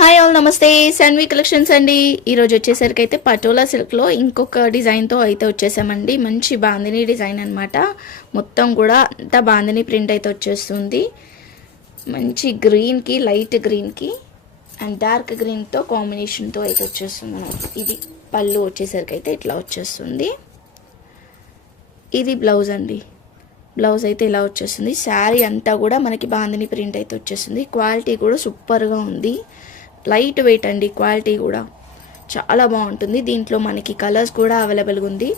Hi all నమస్తే Shanvi collections అండి. ఈరోజు వచ్చేసరికి అయితే పటోలా సిల్క్లో ఇంకొక డిజైన్తో అయితే వచ్చేసామండి. మంచి బాందిని డిజైన్ అనమాట. మొత్తం కూడా అంతా బాందిని ప్రింట్ అయితే వచ్చేస్తుంది. మంచి గ్రీన్కి లైట్ గ్రీన్కి అండ్ డార్క్ గ్రీన్తో కాంబినేషన్తో అయితే వచ్చేస్తుంది మనకి. ఇది పళ్ళు వచ్చేసరికి అయితే ఇట్లా వచ్చేస్తుంది. ఇది బ్లౌజ్ అండి. బ్లౌజ్ అయితే ఇలా వచ్చేస్తుంది. శారీ అంతా కూడా మనకి బాందిని ప్రింట్ అయితే వచ్చేస్తుంది. క్వాలిటీ కూడా సూపర్గా ఉంది. లైట్ వెయిట్ అండి. క్వాలిటీ కూడా చాలా బాగుంటుంది. దీంట్లో మనకి కలర్స్ కూడా అవైలబుల్గా ఉంది.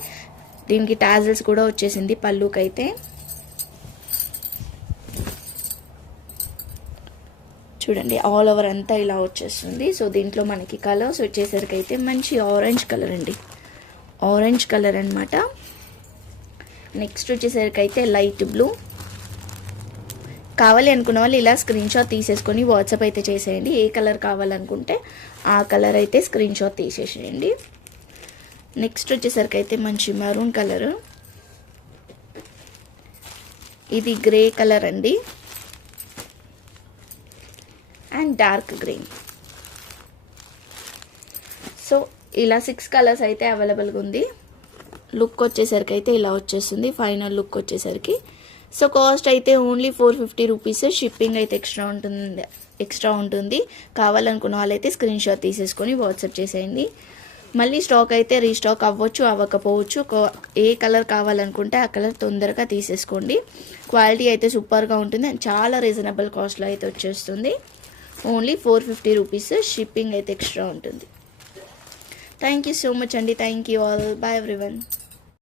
దీనికి టాజిల్స్ కూడా వచ్చేసింది పళ్ళుకైతే. చూడండి ఆల్ ఓవర్ అంతా ఇలా వచ్చేస్తుంది. సో దీంట్లో మనకి కలర్స్ వచ్చేసరికి అయితే మంచి ఆరెంజ్ కలర్ అండి. ఆరెంజ్ కలర్ అనమాట. నెక్స్ట్ వచ్చేసరికి అయితే లైట్ బ్లూ. కావాలి అనుకున్న వాళ్ళు ఇలా స్క్రీన్ షాట్ తీసేసుకొని వాట్సాప్ అయితే చేసేయండి. ఏ కలర్ కావాలనుకుంటే ఆ కలర్ అయితే స్క్రీన్ షాట్ తీసేసేయండి. నెక్స్ట్ వచ్చేసరికి అయితే మంచి మరూన్ కలర్. ఇది గ్రే కలర్ అండి అండ్ డార్క్ గ్రీన్. సో ఇలా 6 కలర్స్ అయితే అవైలబుల్గా ఉంది. లుక్ వచ్చేసరికి అయితే ఇలా వచ్చేస్తుంది. ఫైనల్ లుక్ వచ్చేసరికి సో కాస్ట్ అయితే ఓన్లీ 450 రూపీస్. షిప్పింగ్ అయితే ఎక్స్ట్రా ఉంటుంది. కావాలనుకున్న వాళ్ళైతే స్క్రీన్ షాట్ తీసేసుకొని వాట్సాప్ చేసేయండి. మళ్ళీ స్టాక్ అయితే రీస్టాక్ అవ్వచ్చు అవ్వకపోవచ్చు. ఏ కలర్ కావాలనుకుంటే ఆ కలర్ తొందరగా తీసేసుకోండి. క్వాలిటీ అయితే సూపర్గా ఉంటుంది అండ్ చాలా రీజనబుల్ కాస్ట్లో అయితే వచ్చేస్తుంది. Only 450 rupees. షిప్పింగ్ అయితే ఎక్స్ట్రా ఉంటుంది. థ్యాంక్ యూ సో మచ్ అండి. Thank you all. Bye everyone.